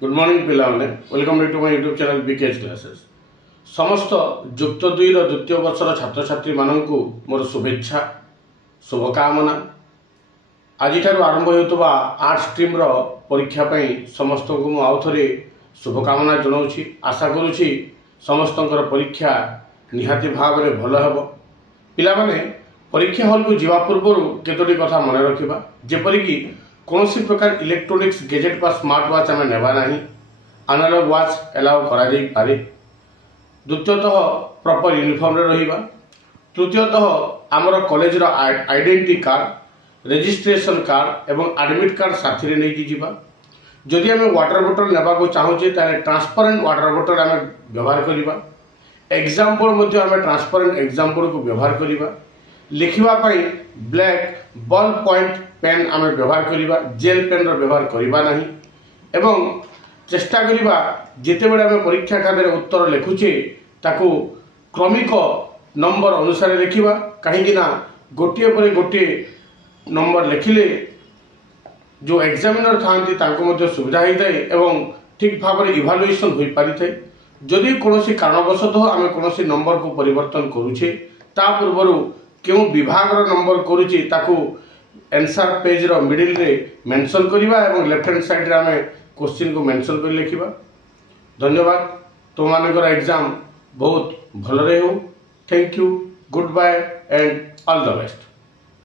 Good morning पिलाने welcome back to my YouTube channel BKH classes. समस्त युक्त 2 द्वितीय वर्षर छात्र छात्री मानू मोर शुभेच्छा शुभकामना। आज आरंभ होता आर्ट स्ट्रीम परीक्षा समस्त को आउ थे शुभकामना जनाऊँगी। आशा करुँची समस्त परीक्षा निहाती भाव में भल हे। पिला माने परीक्षा हॉल को जावा पूर्व केतोटी कथा मन रखा, जेपरिक कौन प्रकार इलेक्ट्रोनिक्स गैजेट बा स्मार्ट वाच आम नेबा नहीं, एनालॉग वाच एलाउ करा जाई पारे। द्वितीयतः प्रॉपर यूनिफॉर्म रे रहिबा। तृतीयतः आमर college identity card, registration card एवं एडमिट कार्ड साथी रे नहीं जीवा। जदि आम वाटर बोतल नेबा को चाहूचे ताले ट्रांसपेरेंट वाटर बोतल आम व्यवहार करिबा। एग्जाम बोर्ड मध्य आम ट्रांसपेरेंट एग्जाम बोर्ड को व्यवहार करिबा। लिखिबा पई ब्लैक बॉल पॉइंट पेन आम व्यवहार करिबा, जेल पेन रो व्यवहार करिबा नहीं। एवं चेष्टा करिबा जेते बेले आम परीक्षा खाते उत्तर लिखुचे ताकू क्रमिक नंबर अनुसार लिखिबा, कहीं ना गोटे पर गोटे नंबर लिखिले जो एग्जामिनर थांती तांको मध्य सुविधा होता है एवं ठीक भाव में इभालुएसन हो पारि थाए। जदि कौन कारणवशतः आम कौन नंबर को परिवर्तन करुचे ता पूर्व क्यों विभाग नंबर करुचे ताकू आंसर पेज रो मिडिल रे मेंशन करिबा एवं लेफ्ट हैंड साइड रे आमे क्वेश्चन को मेंशन कर लिखिबा। धन्यवाद। तो मानकर एग्जाम बहुत भल रे हो। Thank you, goodbye and all the best.